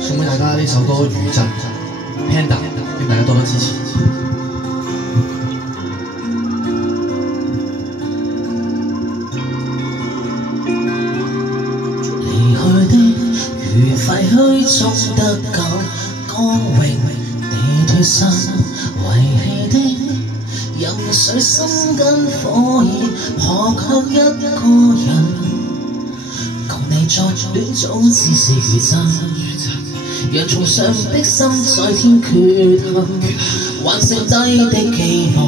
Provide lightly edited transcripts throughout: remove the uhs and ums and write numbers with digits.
送俾大家呢首歌《餘震》Panda， 希望大家多多支持。離去的如廢墟中得救，光榮地脫身，遺棄的任誰心跟火焰撲向一個人，共你作戀早只是餘震，讓從上的心再添缺陷，還剩低的寄望，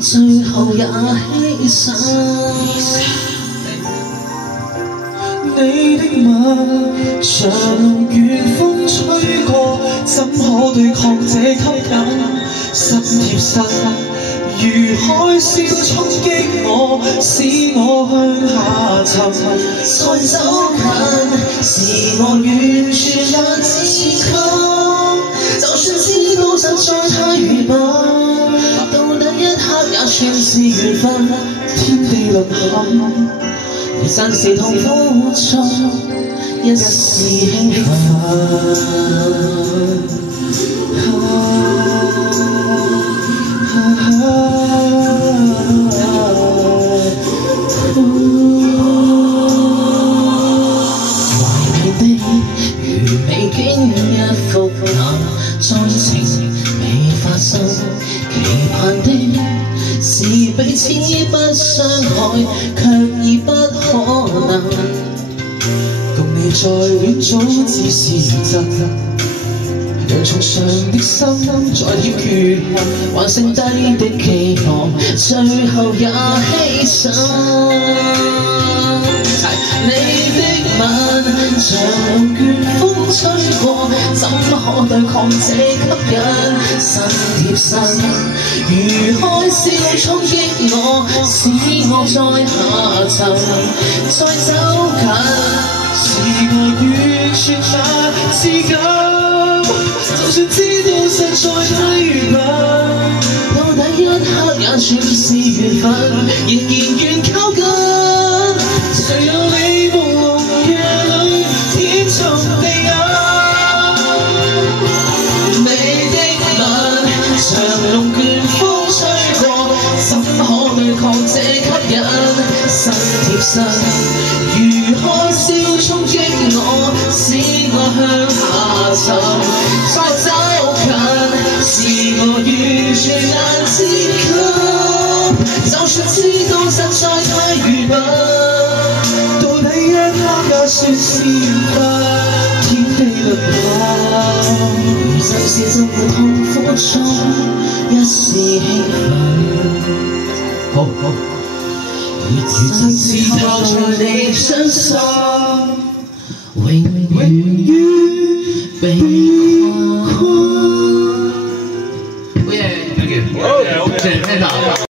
最後也犧牲。你的吻像遠風吹過，怎可對抗這吸引？身貼身，如海嘯衝擊我，使我向下沉。再走近，是我完全難自抗。就算知道實在太愚笨，到底一刻也算是緣分。天地淪陷。而暫時痛苦中，一時興奮。懷念的如未經一幅冷，再情未發生，期盼的是彼此不傷害，卻已不可能。共你在戀早只是餘震，讓從上的心再添缺陷，還剩低的期望，最後也犧牲。你的吻像暖風吹過，怎可對抗這吸引？身貼身，如海嘯衝擊我，使我再下沉，再走近。是我完全難自禁，就算知道實在太愚笨，到底一刻也算是緣分，仍然願靠近。誰有你朦朧夜裏天從地暗？你的吻像龍捲風吹過，怎可對抗這吸引？身貼身，如海嘯衝擊我，使我向下沉。再走近，是我完全難自禁。就算知道實在太愚笨，到底一刻也算是緣分，天地淪陷。如世事就會痛苦中，一時興奮。好。如真是靠在你身上，永遠於被